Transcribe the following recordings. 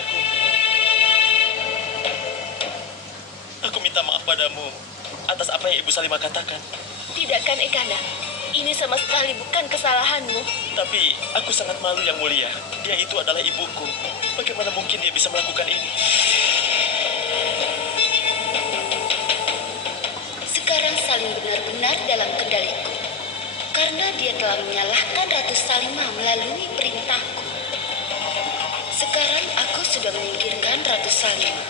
aku. Aku minta maaf padamu atas apa yang Ibu Salimah katakan. Tidak kan, Ekana? Ini sama sekali bukan kesalahanmu. Tapi aku sangat malu, Yang Mulia. Dia itu adalah ibuku. Bagaimana mungkin dia bisa melakukan ini? Sekarang Salim benar-benar dalam kendaliku. Karena dia telah menyalahkan Ratu Salimah melalui perintahku. Sekarang aku sudah menyingkirkan Ratu Salimah.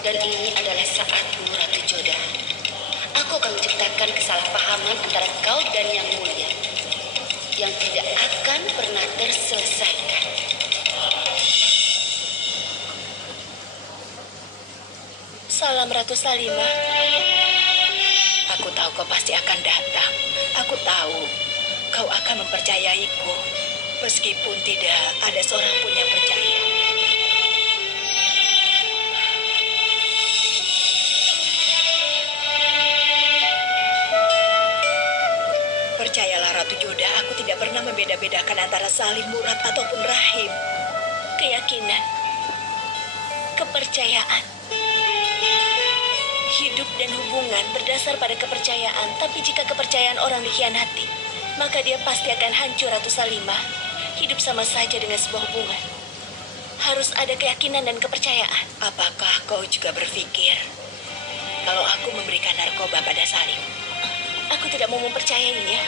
Dan ini adalah saatmu, Ratu Joda. Aku akan menciptakan kesalahpahaman antara kau dan Yang Mulia yang tidak akan pernah terselesaikan. Salam Ratu Salimah. Aku tahu kau pasti akan datang. Aku tahu kau akan mempercayaiku. Meskipun tidak ada seorang pun yang percaya. Percayalah Ratu Joda, aku tidak pernah membeda-bedakan antara Salim, Murad, ataupun Rahim. Keyakinan, kepercayaan, hidup dan hubungan berdasar pada kepercayaan. Tapi jika kepercayaan orang dikhianati, maka dia pasti akan hancur, Ratu Salimah. Hidup sama saja dengan sebuah hubungan. Harus ada keyakinan dan kepercayaan. Apakah kau juga berpikir kalau aku memberikan narkoba pada Salim? Aku tidak mau mempercayainya.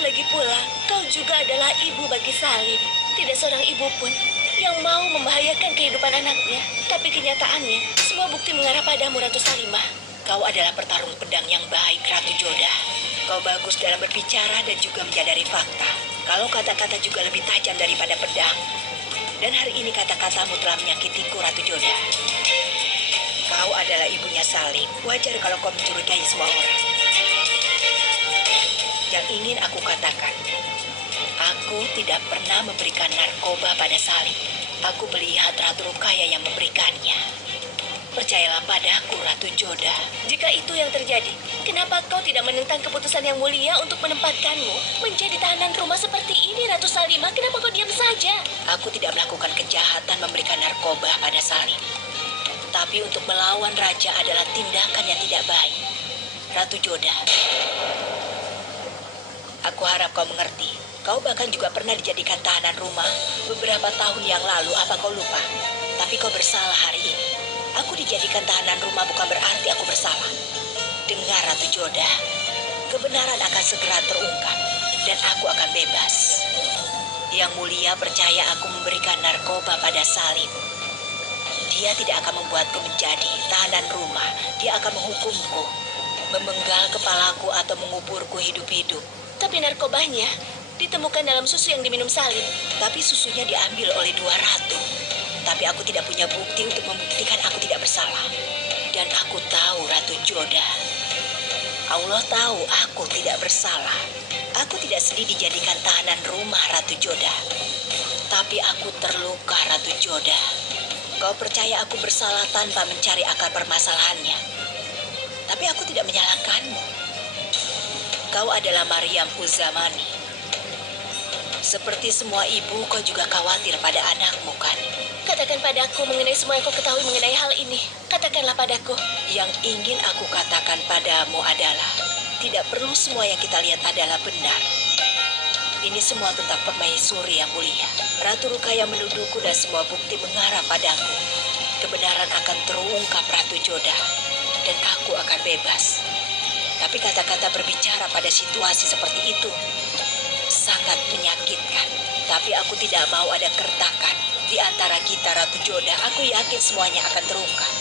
Lagi pula, kau juga adalah ibu bagi Salim. Tidak seorang ibu pun yang mau membahayakan kehidupan anaknya. Tapi kenyataannya, semua bukti mengarah padamu, Ratu Salimah. Kau adalah pertarung pedang yang baik, Ratu Joda. Kau bagus dalam berbicara dan juga menyadari fakta. Kalau kata-kata juga lebih tajam daripada pedang. Dan hari ini kata-katamu telah menyakitiku, Ratu Joda. Kau adalah ibunya Salim. Wajar kalau kau mencurigai semua orang. Yang ingin aku katakan, aku tidak pernah memberikan narkoba pada Salim. Aku melihat Ratu Rukaya yang memberikannya. Percayalah padaku, Ratu Joda. Jika itu yang terjadi, kenapa kau tidak menentang keputusan Yang Mulia untuk menempatkanmu menjadi tahanan rumah seperti ini, Ratu Salimah? Kenapa kau diam saja? Aku tidak melakukan kejahatan memberikan narkoba pada Salim. Tapi untuk melawan raja adalah tindakan yang tidak baik. Ratu Joda, aku harap kau mengerti. Kau bahkan juga pernah dijadikan tahanan rumah beberapa tahun yang lalu. Apa kau lupa? Tapi kau bersalah hari ini. Aku dijadikan tahanan rumah bukan berarti aku bersalah. Dengar, Ratu Joda. Kebenaran akan segera terungkap dan aku akan bebas. Yang Mulia percaya aku memberikan narkoba pada Salim. Dia tidak akan membuatku menjadi tahanan rumah. Dia akan menghukumku, memenggal kepalaku atau menguburku hidup-hidup. Tapi narkobanya ditemukan dalam susu yang diminum Salim. Tapi susunya diambil oleh dua ratu. Tapi aku tidak punya bukti untuk membuktikan aku tidak bersalah. Dan aku tahu, Ratu Joda. Allah tahu aku tidak bersalah. Aku tidak sedih dijadikan tahanan rumah, Ratu Joda. Tapi aku terluka, Ratu Joda. Kau percaya aku bersalah tanpa mencari akar permasalahannya. Tapi aku tidak menyalahkanmu. Kau adalah Maryam Uzamani. Seperti semua ibu, kau juga khawatir pada anakmu, kan? Katakan padaku mengenai semua yang kau ketahui mengenai hal ini. Katakanlah padaku. Yang ingin aku katakan padamu adalah tidak perlu semua yang kita lihat adalah benar. Ini semua tentang permaisuri yang mulia. Ratu Rukaya menuduhku dan semua bukti mengarah padaku. Kebenaran akan terungkap, Ratu Joda. Dan aku akan bebas. Tapi kata-kata berbicara pada situasi seperti itu sangat menyakitkan. Tapi aku tidak mau ada keretakan di antara kita, Ratu Joda. Aku yakin semuanya akan terungkap.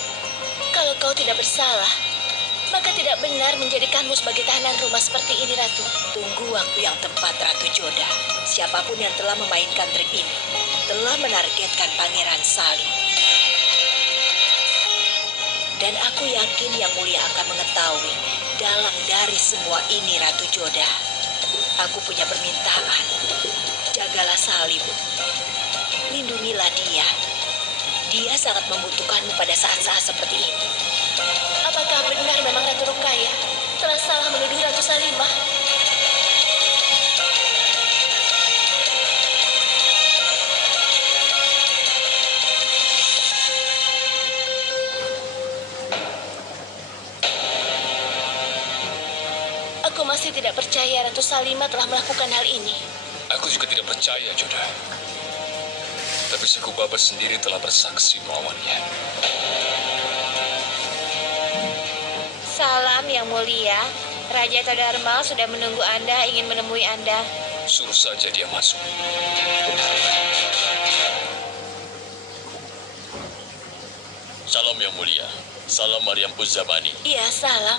Kalau kau tidak bersalah, maka tidak benar menjadikanmu sebagai tahanan rumah seperti ini, Ratu. Tunggu waktu yang tepat, Ratu Joda. Siapapun yang telah memainkan trik ini telah menargetkan Pangeran Salim. Dan aku yakin Yang Mulia akan mengetahui dalam dari semua ini, Ratu Joda. Aku punya permintaan. Jagalah Salim. Lindungilah dia. Dia sangat membutuhkanmu pada saat-saat seperti ini. Apakah benar memang Ratu Rukaya telah salah menuduh Ratu Salimah? masih tidak percaya Ratu Salima telah melakukan hal ini. Aku juga tidak percaya, Joda. Tapi suku Babas sendiri telah bersaksi melawannya. Salam yang mulia. Raja Todarmal sudah menunggu Anda, ingin menemui Anda. Suruh saja dia masuk. Salam yang mulia. Salam Maryam Uzzamani. Iya, salam.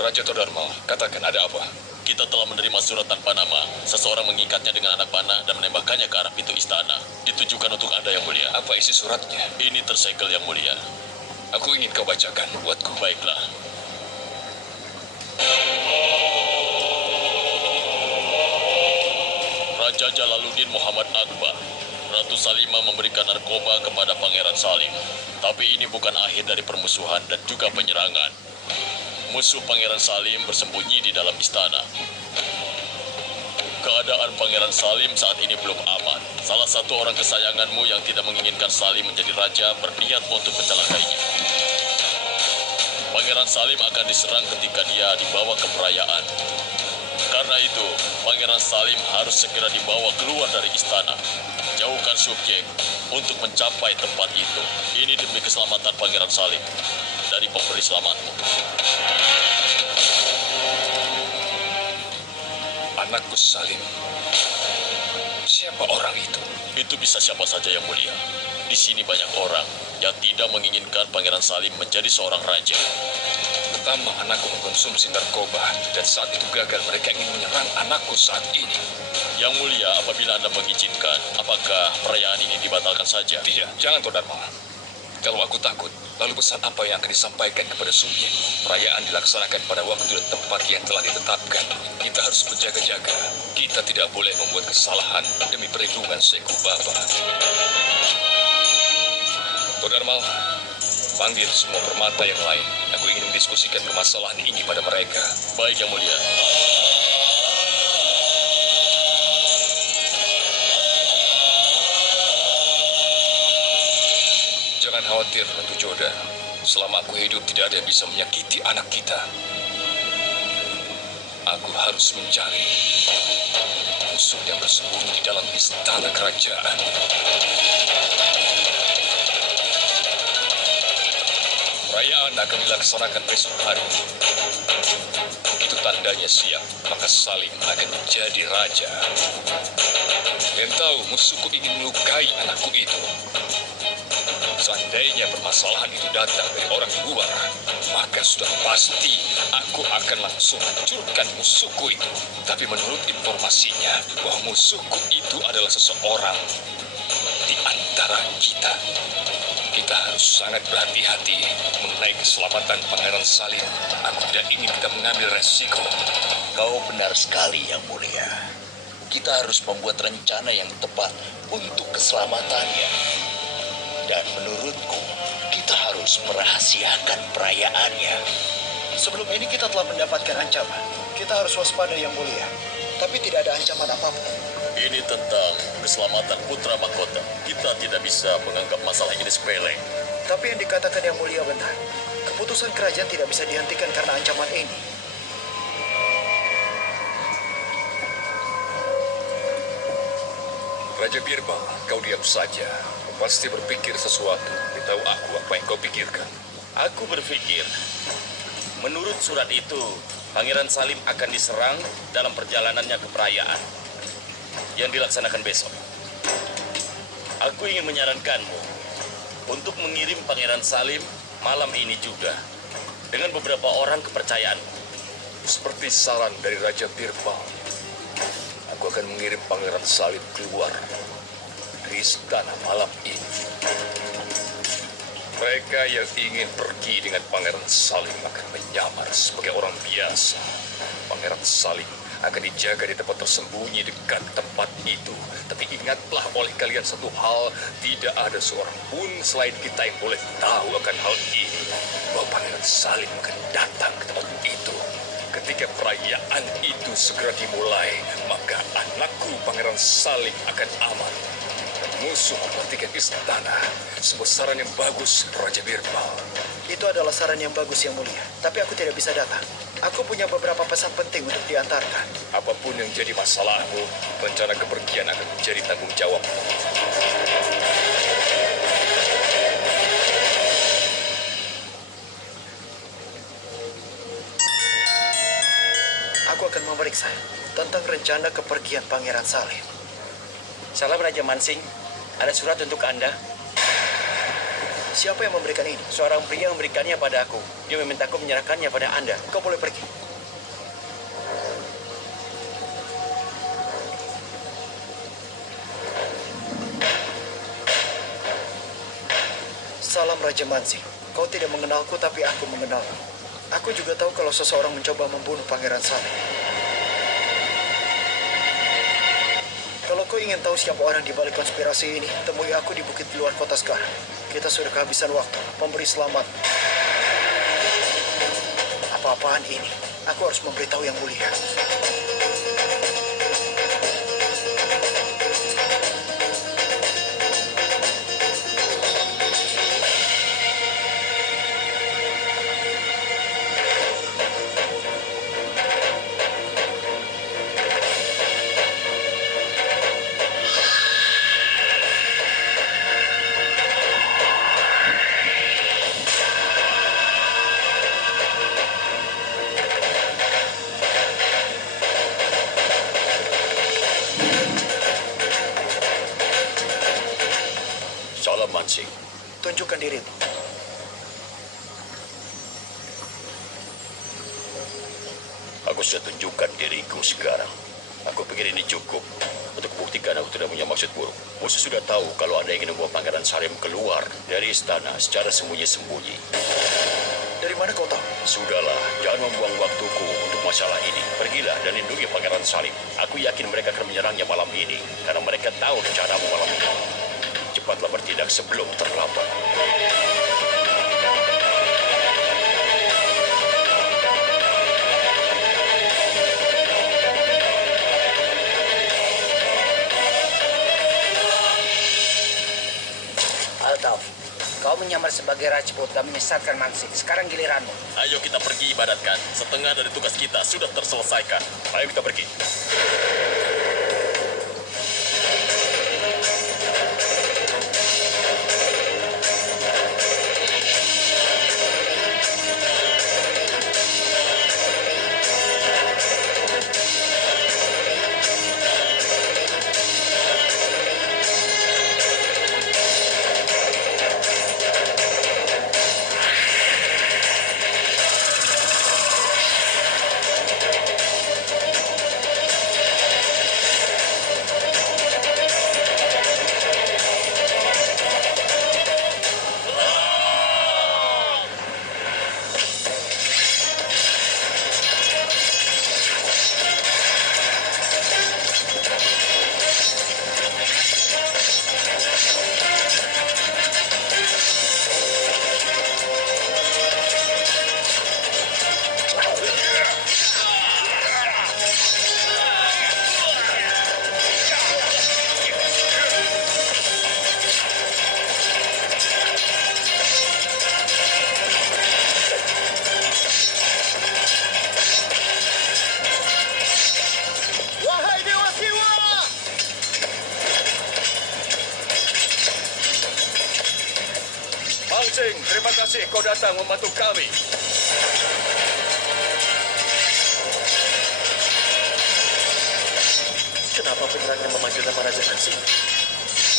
Raja Todarmal, katakan ada apa? Kita telah menerima surat tanpa nama. Seseorang mengikatnya dengan anak panah dan menembakkannya ke arah pintu istana. Ditujukan untuk Anda yang mulia. Apa isi suratnya? Ini tersegel yang mulia. Aku ingin kau bacakan buatku. Baiklah. Raja Jalaluddin Muhammad Akbar. Ratu Salima memberikan narkoba kepada Pangeran Salim. Tapi ini bukan akhir dari permusuhan dan juga penyerangan. Musuh Pangeran Salim bersembunyi di dalam istana. Keadaan Pangeran Salim saat ini belum aman. Salah satu orang kesayanganmu yang tidak menginginkan Salim menjadi raja berniat untuk mencelakainya. Pangeran Salim akan diserang ketika dia dibawa ke perayaan. Karena itu, Pangeran Salim harus segera dibawa keluar dari istana. Jauhkan subjek untuk mencapai tempat itu. Ini demi keselamatan Pangeran Salim dari pemberi selamatmu. Anakku Salim. Siapa orang itu? Itu bisa siapa saja yang mulia. Di sini banyak orang yang tidak menginginkan Pangeran Salim menjadi seorang raja. Pertama, anakku mengkonsumsi narkoba, dan saat itu gagal mereka ingin menyerang anakku saat ini. Yang mulia, apabila Anda mengizinkan, apakah perayaan ini dibatalkan saja? Tidak, jangan Todarmal. Kalau aku takut, lalu pesan apa yang akan disampaikan kepada subjek? Perayaan dilaksanakan pada waktu dan tempat yang telah ditetapkan. Kita harus berjaga-jaga. Kita tidak boleh membuat kesalahan demi perlindungan Seku Baba. Todarmal, panggil semua permata yang lain. Aku ingin mendiskusikan permasalahan ini pada mereka. Baik, yang mulia. Jangan khawatir, Ratu Joda. Selama aku hidup, tidak ada yang bisa menyakiti anak kita. Aku harus mencari musuh yang bersembunyi di dalam istana kerajaan. Perayaan akan dilaksanakan besok hari. Begitu tandanya siap, maka Salim akan menjadi raja. Dan tahu musuhku ingin melukai anakku itu. Seandainya permasalahan itu datang dari orang luar, maka sudah pasti aku akan langsung hancurkan musuhku itu. Tapi menurut informasinya, bahwa musuhku itu adalah seseorang di antara kita. Kita harus sangat berhati-hati mengenai keselamatan Pangeran Salim. Aku tidak ingin kita mengambil resiko. Kau benar sekali, Yang Mulia. Kita harus membuat rencana yang tepat untuk keselamatannya. Dan menurutku, kita harus merahasiakan perayaannya. Sebelum ini kita telah mendapatkan ancaman. Kita harus waspada, Yang Mulia. Tapi tidak ada ancaman apapun. Ini tentang keselamatan putra mahkota. Kita tidak bisa menganggap masalah ini sepele. Tapi yang dikatakan Yang Mulia benar. Keputusan kerajaan tidak bisa dihentikan karena ancaman ini. Raja Birbal, kau diam saja. Kau pasti berpikir sesuatu. Beritahu aku apa yang kau pikirkan. Aku berpikir, menurut surat itu, Pangeran Salim akan diserang dalam perjalanannya ke perayaan yang dilaksanakan besok. Aku ingin menyarankanmu untuk mengirim Pangeran Salim malam ini juga dengan beberapa orang kepercayaanmu. Seperti saran dari Raja Birbal, aku akan mengirim Pangeran Salim keluar dari istana malam ini. Mereka yang ingin pergi dengan Pangeran Salim akan menyamar sebagai orang biasa. Pangeran Salim akan dijaga di tempat tersembunyi dekat tempat itu. Tapi ingatlah oleh kalian satu hal, tidak ada seorang pun selain kita yang boleh tahu akan hal ini, bahwa Pangeran Salim akan datang ke tempat itu. Ketika perayaan itu segera dimulai, maka anakku Pangeran Salim akan aman. Dan musuh memperhatikan istana. Sebuah saran yang bagus, Raja Birbal. Itu adalah saran yang bagus, Yang Mulia. Tapi aku tidak bisa datang. Aku punya beberapa pesan penting untuk diantarkan. Apapun yang jadi masalahmu, rencana kepergian akan menjadi tanggung jawab. Aku akan memeriksa tentang rencana kepergian Pangeran Salim. Salam Raja Mansing, ada surat untuk Anda. Siapa yang memberikan ini? Seorang pria memberikannya pada aku. Dia memintaku menyerahkannya pada Anda. Kau boleh pergi. Salam Raja Mansing. Kau tidak mengenalku, tapi aku mengenalmu. Aku juga tahu kalau seseorang mencoba membunuh Pangeran Salim. Kalau kau ingin tahu siapa orang di balik konspirasi ini, temui aku di bukit di luar kota sekarang. Kita sudah kehabisan waktu memberi selamat. Apa-apaan ini? Aku harus memberitahu Yang Mulia. Salam Mansing. Tunjukkan dirimu. Aku sudah tunjukkan diriku sekarang. Aku pikir ini cukup untuk buktikan aku tidak punya maksud buruk. Musuh sudah tahu kalau Anda ingin membawa Pangeran Salim keluar dari istana secara sembunyi-sembunyi. Dari mana kau tahu? Sudahlah, jangan membuang waktuku untuk masalah ini. Pergilah dan lindungi Pangeran Salim. Aku yakin mereka akan menyerangnya malam ini karena mereka tahu rencanamu malam ini. Cepatlah bertindak sebelum terlambat. Altaf, kau menyamar sebagai Rajput dan menyesatkan Mansing. Sekarang giliranmu. Ayo kita pergi ibadatkan. Setengah dari tugas kita sudah terselesaikan. Ayo kita pergi. Mansing, terima kasih kau datang membantu kami. Kenapa penyerangnya memanggil nama Raja Mansing?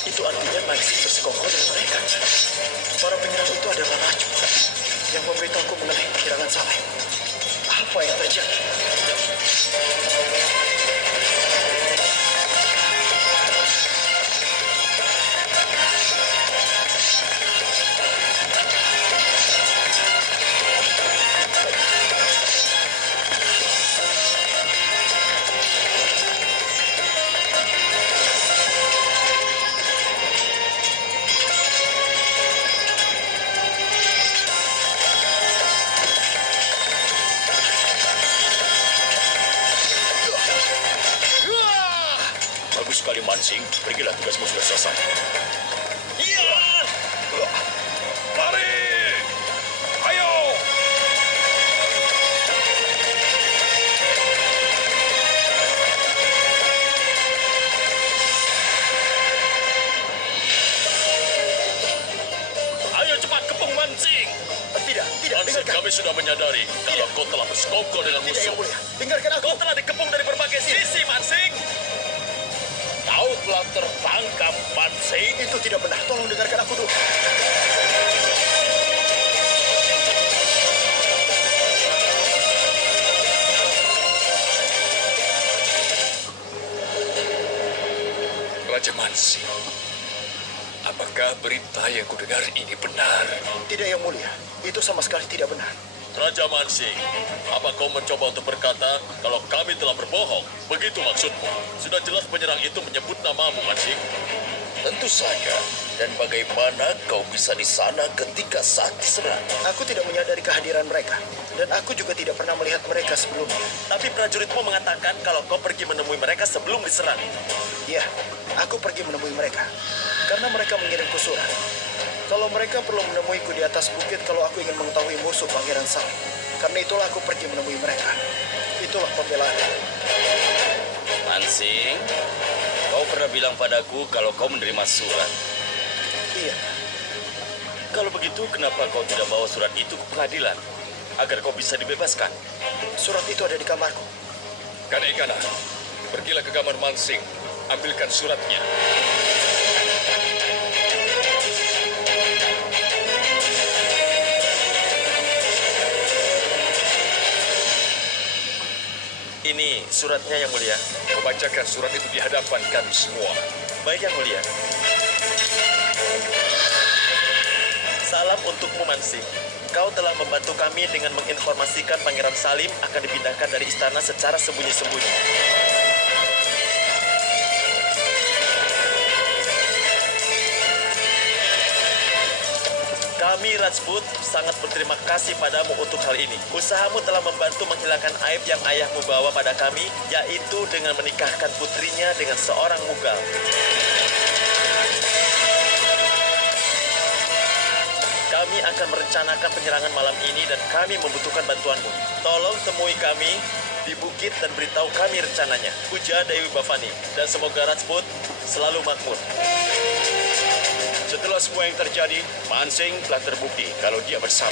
Itu artinya Mansing bersekongkol dengan mereka. Para penyerang itu adalah Rajput yang memberitahuku mengenai kehilangan Salim. Apa yang terjadi? Bagus sekali Mansing, pergilah, tugasmu sudah selesai. Lari! Ayo! bersekongkol dengan Tidak, Yang musuh. Mulia. Dengarkan aku. Kau telah dikepung dari berbagai sisi, Mansing. Kau telah tertangkap, Mansing. Itu tidak benar. Tolong dengarkan aku dulu. Raja Mansing, apakah berita yang kudengar ini benar? Tidak, Yang Mulia. Itu sama sekali tidak benar. Raja Mansing, apa kau mencoba untuk berkata kalau kami telah berbohong? Begitu maksudmu? Sudah jelas penyerang itu menyebut namamu, Mansing. Tentu saja. Dan bagaimana kau bisa di sana ketika saat diserang? Aku tidak menyadari kehadiran mereka. Dan aku juga tidak pernah melihat mereka sebelumnya. Tapi prajuritmu mengatakan kalau kau pergi menemui mereka sebelum diserang. Ya, aku pergi menemui mereka. Karena mereka mengirimku surat. Kalau mereka perlu menemuiku di atas bukit kalau aku ingin mengetahui musuh Pangeran Salim. Karena itulah aku pergi menemui mereka. Itulah pembelaan. Mansing, kau pernah bilang padaku kalau kau menerima surat. Iya, Kalau begitu, kenapa kau tidak bawa surat itu ke pengadilan? Agar kau bisa dibebaskan. surat itu ada di kamarku. Kanaikana, pergilah ke kamar Mansing. Ambilkan suratnya. Ini suratnya, Yang Mulia. Kau bacakan surat itu di hadapan kami semua. Baik, Yang Mulia. Salam untukmu, Mansing. Kau telah membantu kami dengan menginformasikan Pangeran Salim akan dipindahkan dari istana secara sembunyi-sembunyi. Kami, Rajput, sangat berterima kasih padamu untuk hal ini. Usahamu telah membantu menghilangkan aib yang ayahmu bawa pada kami, yaitu dengan menikahkan putrinya dengan seorang Mughal. Kami akan merencanakan penyerangan malam ini dan kami membutuhkan bantuanmu. Tolong temui kami di bukit dan beritahu kami rencananya. Puja Dewi Bhavani, dan semoga Rajput selalu makmur. Setelah semua yang terjadi, Mansing telah terbukti kalau dia bersalah.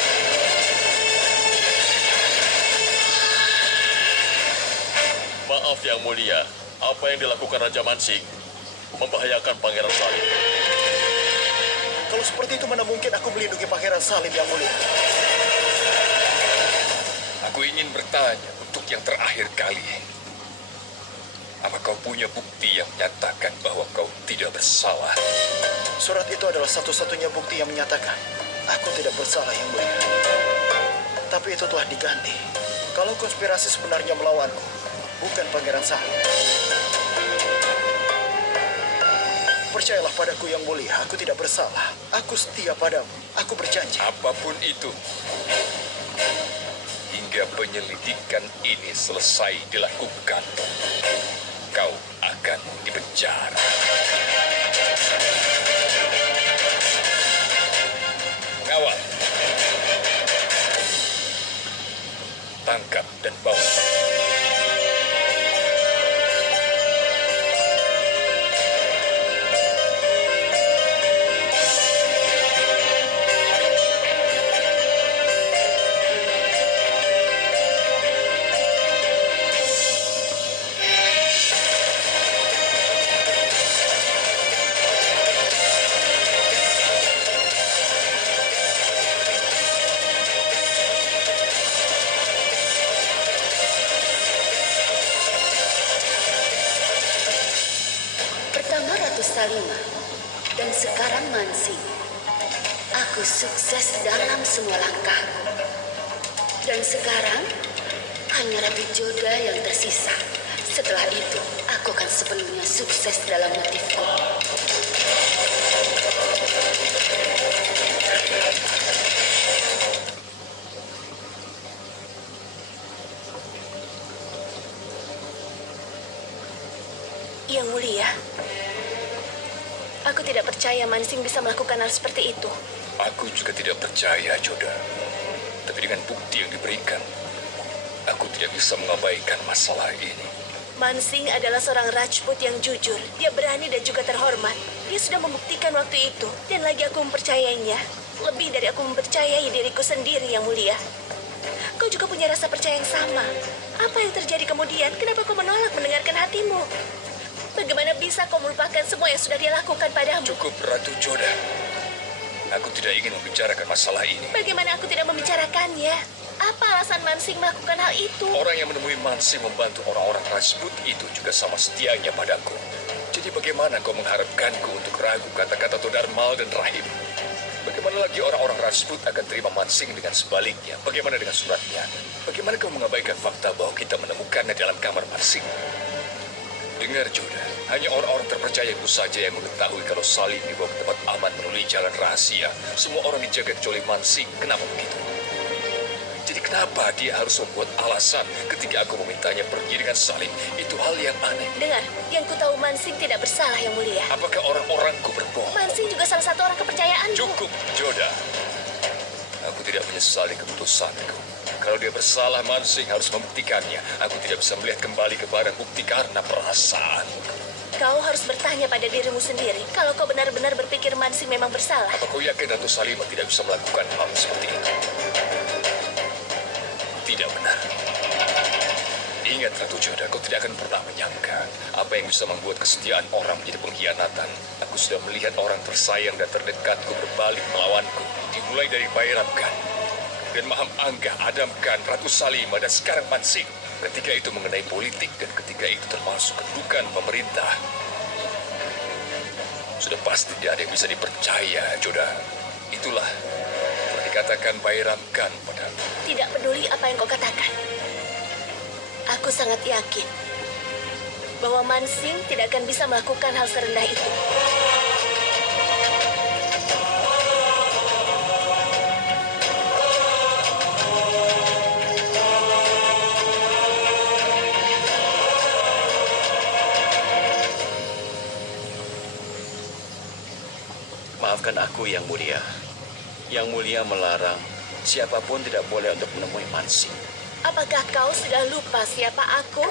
Maaf Yang Mulia, apa yang dilakukan Raja Mansing membahayakan Pangeran Salim. Kalau seperti itu mana mungkin aku melindungi Pangeran Salim, Yang Mulia. Aku ingin bertanya untuk yang terakhir kali. Apa kau punya bukti yang menyatakan bahwa kau tidak bersalah? Surat itu adalah satu-satunya bukti yang menyatakan aku tidak bersalah, Yang Mulia. Tapi itu telah diganti. Kalau konspirasi sebenarnya melawanku, bukan Pangeran Salim. Percayalah padaku, Yang Mulia, aku tidak bersalah. Aku setia padamu. Aku berjanji. Apapun itu, hingga penyelidikan ini selesai dilakukan, kau akan dipenjara. Mengawal. Tangkap dan bawa. Pertama Ratu Salima, dan sekarang Mansing. Aku sukses dalam semua langkahku. Dan sekarang, hanya Ratu Joda yang tersisa. Setelah itu, aku akan sepenuhnya sukses dalam motifku. Yang Mulia, aku tidak percaya Mansing bisa melakukan hal seperti itu. Aku juga tidak percaya, Joda. Tapi dengan bukti yang diberikan, aku tidak bisa mengabaikan masalah ini. Mansing adalah seorang Rajput yang jujur. Dia berani dan juga terhormat. Dia sudah membuktikan waktu itu. Dan lagi aku mempercayainya. Lebih dari aku mempercayai diriku sendiri, Yang Mulia. Kau juga punya rasa percaya yang sama. Apa yang terjadi kemudian? Kenapa kau menolak mendengarkan hatimu? Bagaimana bisa kau melupakan semua yang sudah dia lakukan padamu? Cukup, Ratu Joda. Aku tidak ingin membicarakan masalah ini. Bagaimana aku tidak membicarakannya? Apa alasan Mansing melakukan hal itu? Orang yang menemui Mansing membantu orang-orang Rajput itu juga sama setianya padaku. Jadi bagaimana kau mengharapkanku untuk ragu kata-kata Todarmal dan Rahim? Bagaimana lagi orang-orang Rajput akan terima Mansing dengan sebaliknya? Bagaimana dengan suratnya? Bagaimana kau mengabaikan fakta bahwa kita menemukannya dalam kamar Mansing? Dengar, Joda, hanya orang-orang terpercayaku saja yang mengetahui kalau Salim dibawa ke tempat aman melalui jalan rahasia. Semua orang dijaga kecuali Mansing. Kenapa begitu? Jadi kenapa dia harus membuat alasan ketika aku memintanya pergi dengan Salim? Itu hal yang aneh. Dengar, yang ku tahu Mansing tidak bersalah, Yang Mulia. Apakah orang-orangku berbohong? Mansing juga salah satu orang kepercayaanku. Cukup, Joda. Aku tidak menyesali keputusanku. Kalau dia bersalah, Mansing harus membuktikannya. Aku tidak bisa melihat kembali ke barang bukti karena perasaan. Kau harus bertanya pada dirimu sendiri. Kalau kau benar-benar berpikir Mansing memang bersalah. Apa kau yakin Ratu Salimah tidak bisa melakukan hal seperti itu? Tidak benar. Ingat, Ratu Joda, kau tidak akan pernah menyangka apa yang bisa membuat kesetiaan orang menjadi pengkhianatan. Aku sudah melihat orang tersayang dan terdekatku berbalik melawanku. Dimulai dari Bairam Khan dan Maham Angga, Adam Khan, Ratu Salimah, dan sekarang Mansing. Ketika itu mengenai politik dan ketika itu termasuk kedudukan pemerintah. Sudah pasti tidak ada yang bisa dipercaya, Joda. Itulah yang dikatakan Bairam Khan padamu. Tidak peduli apa yang kau katakan. Aku sangat yakin bahwa Mansing tidak akan bisa melakukan hal serendah itu. Maafkan aku, Yang Mulia. Yang Mulia melarang siapapun tidak boleh untuk menemui Mansing. Apakah kau sudah lupa siapa aku?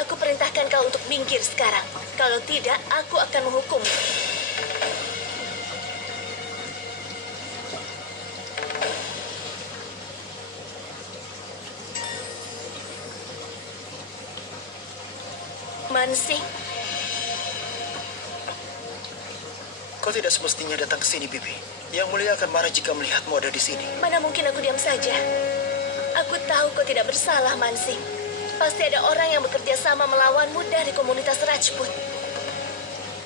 Aku perintahkan kau untuk minggir sekarang. Kalau tidak, aku akan menghukummu. Mansing, kau tidak semestinya datang ke sini, Bibi. Yang Mulia akan marah jika melihatmu ada di sini. mana mungkin aku diam saja? Aku tahu kau tidak bersalah, Mansing. Pasti ada orang yang bekerja sama melawanmu dari komunitas Rajput.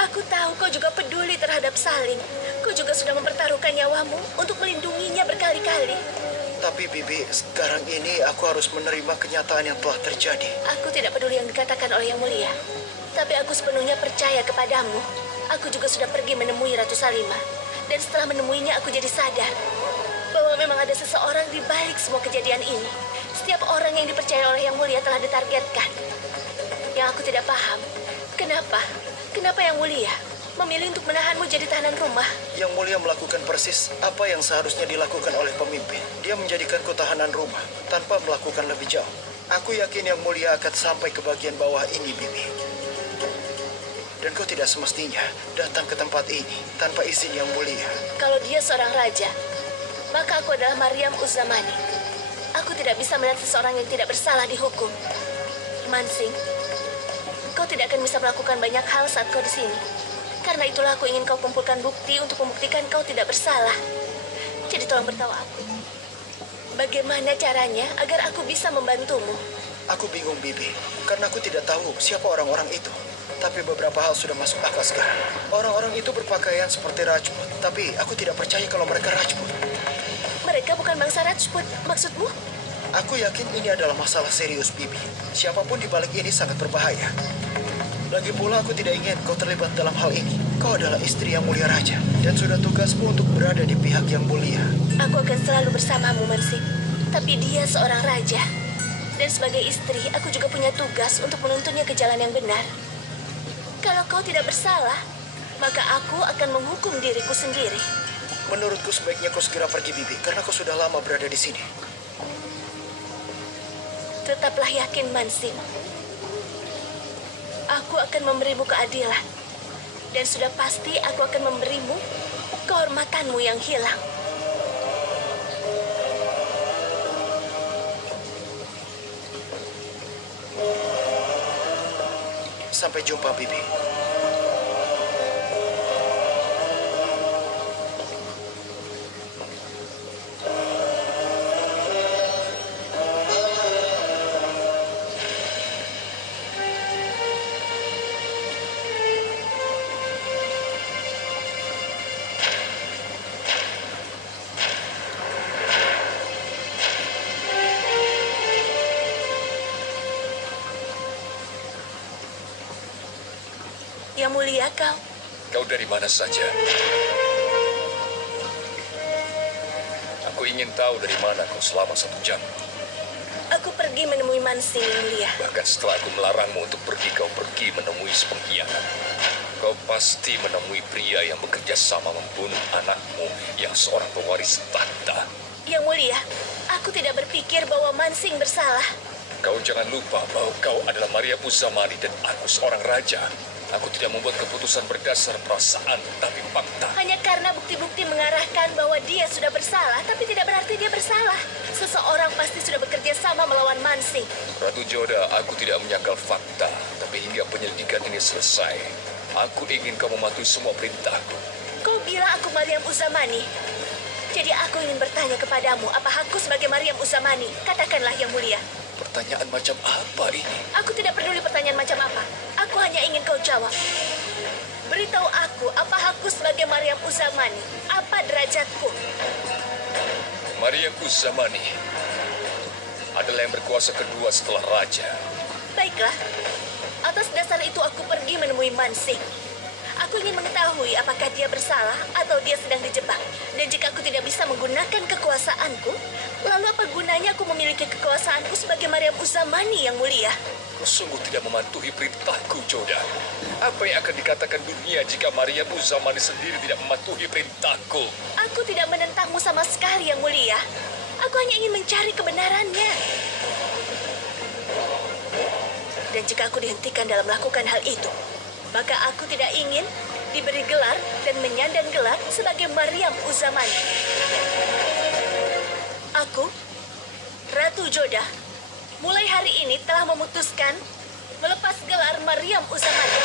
Aku tahu kau juga peduli terhadap Salim. Kau juga sudah mempertaruhkan nyawamu untuk melindunginya berkali-kali. Tapi Bibi, sekarang ini aku harus menerima kenyataan yang telah terjadi. Aku tidak peduli yang dikatakan oleh Yang Mulia. Tapi aku sepenuhnya percaya kepadamu. Aku juga sudah pergi menemui Ratu Salimah. Dan setelah menemuinya, aku jadi sadar bahwa memang ada seseorang di balik semua kejadian ini. Setiap orang yang dipercaya oleh Yang Mulia telah ditargetkan. Yang aku tidak paham, kenapa Yang Mulia memilih untuk menahanmu jadi tahanan rumah? Yang Mulia melakukan persis apa yang seharusnya dilakukan oleh pemimpin. Dia menjadikanku tahanan rumah tanpa melakukan lebih jauh. Aku yakin Yang Mulia akan sampai ke bagian bawah ini, Bibi. Dan kau tidak semestinya datang ke tempat ini tanpa izin Yang Mulia. Kalau dia seorang raja, maka aku adalah Maryam Uzzamani. Aku tidak bisa melihat seseorang yang tidak bersalah dihukum. Mansing, kau tidak akan bisa melakukan banyak hal saat kau di sini. Karena itulah aku ingin kau kumpulkan bukti untuk membuktikan kau tidak bersalah. Jadi tolong beritahu aku, bagaimana caranya agar aku bisa membantumu? Aku bingung, Bibi, karena aku tidak tahu siapa orang-orang itu. Tapi beberapa hal sudah masuk akal sekarang. Orang-orang itu berpakaian seperti Rajput, tapi aku tidak percaya kalau mereka Rajput. Mereka bukan bangsa Rajput, maksudmu? Aku yakin ini adalah masalah serius, Bibi. Siapapun di balik ini sangat berbahaya. Lagi pula aku tidak ingin kau terlibat dalam hal ini. Kau adalah istri Yang Mulia Raja, dan sudah tugasmu untuk berada di pihak Yang Mulia. Aku akan selalu bersamamu, Mansing. Tapi dia seorang raja. Dan sebagai istri, aku juga punya tugas untuk menuntunnya ke jalan yang benar. Kalau kau tidak bersalah, maka aku akan menghukum diriku sendiri. Menurutku sebaiknya kau segera pergi, Bibi, karena kau sudah lama berada di sini. Tetaplah yakin, Mansing. Aku akan memberimu keadilan. Dan sudah pasti aku akan memberimu kehormatanmu yang hilang. Sampai jumpa, Bibi. Yang mulia kau. Kau dari mana saja? Aku ingin tahu dari mana kau selama 1 jam. Aku pergi menemui Mansing, Yang mulia. Bahkan setelah aku melarangmu untuk pergi, kau pergi menemui sepengkhianat. Kau pasti menemui pria yang bekerja sama membunuh anakmu yang seorang pewaris tahta. Yang mulia, aku tidak berpikir bahwa Mansing bersalah. Kau jangan lupa bahwa kau adalah Maria Uzamani dan aku seorang raja. Aku tidak membuat keputusan berdasar perasaan, tapi fakta. Hanya karena bukti-bukti mengarahkan bahwa dia sudah bersalah, tapi tidak berarti dia bersalah. Seseorang pasti sudah bekerja sama melawan Mansing. Ratu Joda, aku tidak menyangkal fakta, tapi hingga penyelidikan ini selesai, aku ingin kau mematuhi semua perintahku. Kau bilang aku Mariam Uzamani. Jadi aku ingin bertanya kepadamu, apa hakku sebagai Mariam Uzamani? Katakanlah, Yang mulia. Pertanyaan macam apa ini? Aku tidak peduli pertanyaan macam apa. Aku hanya ingin kau jawab. Beritahu aku, apa hakku sebagai Mariam Uzamani? Apa derajatku? Maria Uzamani adalah yang berkuasa kedua setelah raja. Baiklah. Atas dasar itu aku pergi menemui Mansing. Aku ingin mengetahui apakah dia bersalah atau dia sedang dijebak. Dan jika aku tidak bisa menggunakan kekuasaanku, lalu apa gunanya aku memiliki kekuasaanku sebagai Mariam Uzamani, Yang mulia? Kau sungguh tidak mematuhi perintahku, Joda. Apa yang akan dikatakan dunia jika Maria Uzamani sendiri tidak mematuhi perintahku? Aku tidak menentangmu sama sekali, Yang mulia. Aku hanya ingin mencari kebenarannya. Dan jika aku dihentikan dalam melakukan hal itu, maka aku tidak ingin diberi gelar dan menyandang gelar sebagai Mariam Uzamani. Aku, Ratu Joda, mulai hari ini telah memutuskan melepas gelar Mariam Uzamani.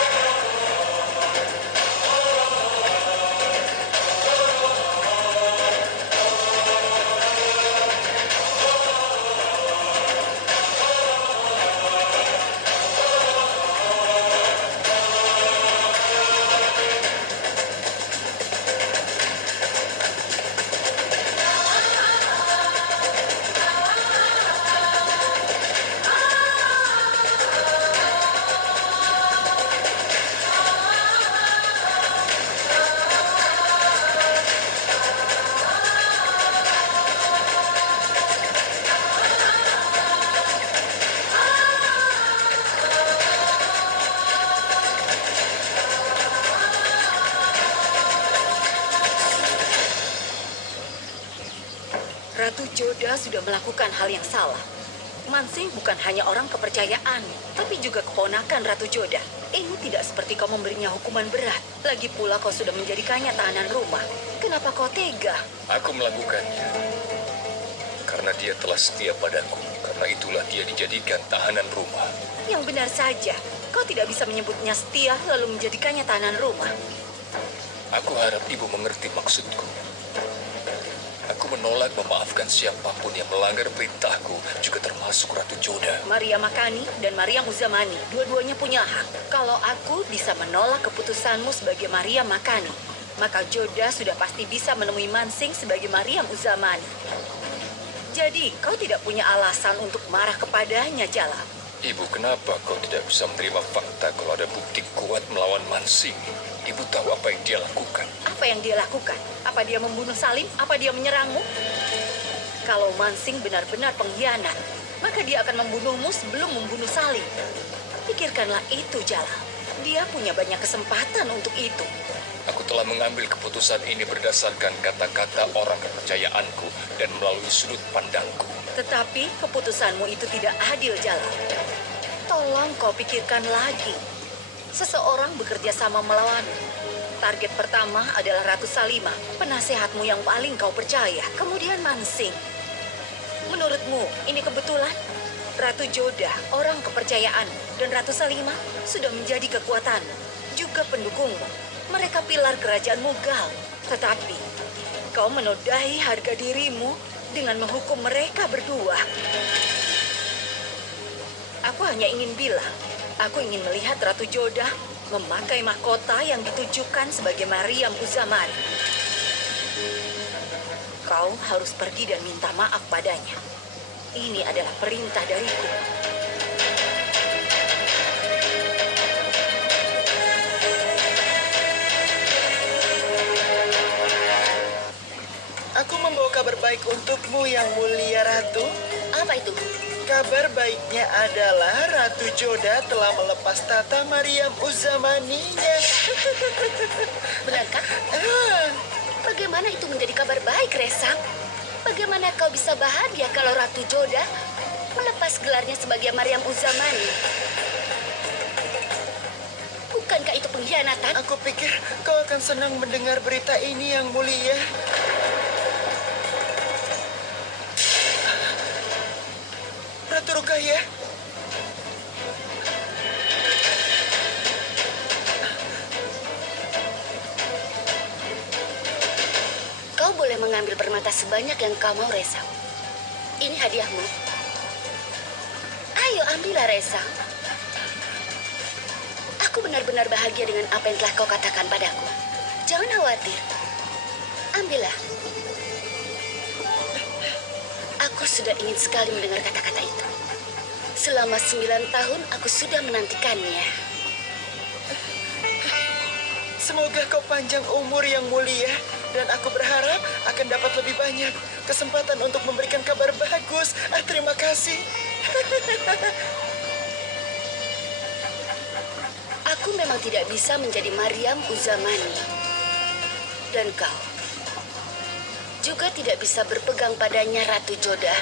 Ratu Joda sudah melakukan hal yang salah. Mansing bukan hanya orang kepercayaan, tapi juga keponakan Ratu Joda. Ini tidak seperti kau memberinya hukuman berat. Lagi pula kau sudah menjadikannya tahanan rumah. Kenapa kau tega? Aku melakukannya karena dia telah setia padaku. Karena itulah dia dijadikan tahanan rumah. Yang benar saja, kau tidak bisa menyebutnya setia lalu menjadikannya tahanan rumah. Aku harap ibu mengerti maksudku. Aku menolak memaafkan siapapun yang melanggar perintahku, juga termasuk Ratu Joda. Maria Makani dan Maria Uzamani, dua-duanya punya hak. Kalau aku bisa menolak keputusanmu sebagai Maria Makani, maka Joda sudah pasti bisa menemui Mansing sebagai Maria Uzamani. Jadi, kau tidak punya alasan untuk marah kepadanya, Jalal. Ibu, kenapa kau tidak bisa menerima fakta kalau ada bukti kuat melawan Mansing? Ibu tahu apa yang dia lakukan. Apa yang dia lakukan? Apa dia membunuh Salim? Apa dia menyerangmu? Kalau Mansing benar-benar pengkhianat, maka dia akan membunuhmu sebelum membunuh Salim. Pikirkanlah itu, Jalal. Dia punya banyak kesempatan untuk itu. Aku telah mengambil keputusan ini berdasarkan kata-kata orang kepercayaanku dan melalui sudut pandangku. Tetapi keputusanmu itu tidak adil, Jalal. Tolong kau pikirkan lagi. Seseorang bekerja sama melawanmu. Target pertama adalah Ratu Salimah, penasehatmu yang paling kau percaya. Kemudian Mansing. Menurutmu, ini kebetulan? Ratu Jodah, orang kepercayaan, dan Ratu Salimah sudah menjadi kekuatan, juga pendukungmu. Mereka pilar kerajaan Mughal. Tetapi, kau menodai harga dirimu dengan menghukum mereka berdua. Aku hanya ingin bilang, aku ingin melihat Ratu Jodah memakai mahkota yang ditujukan sebagai Maryam Uzamani. Kau harus pergi dan minta maaf padanya. Ini adalah perintah dariku. Aku membawa kabar baik untukmu, Yang Mulia Ratu. Apa itu? Kabar baiknya adalah Ratu Jodah telah melepas tata Maryam Uzamaninya. Benarkah? Bagaimana itu menjadi kabar baik, Resang? Bagaimana kau bisa bahagia kalau Ratu Jodah melepas gelarnya sebagai Maryam Uzamani? Bukankah itu pengkhianatan? Aku pikir kau akan senang mendengar berita ini, Yang Mulia. Ratu Rukaya. Kau boleh mengambil permata sebanyak yang kau mau, Resang. Ini hadiahmu. Ayo, ambillah, Resang. Aku benar-benar bahagia dengan apa yang telah kau katakan padaku. Jangan khawatir. Ambillah. Aku sudah ingin sekali mendengar kata-kata itu. Selama 9 tahun aku sudah menantikannya. Semoga kau panjang umur, Yang Mulia. Dan aku berharap akan dapat lebih banyak kesempatan untuk memberikan kabar bagus. Terima kasih. Aku memang tidak bisa menjadi Maryam Uzamani. Dan kau juga tidak bisa berpegang padanya, Ratu Jodah.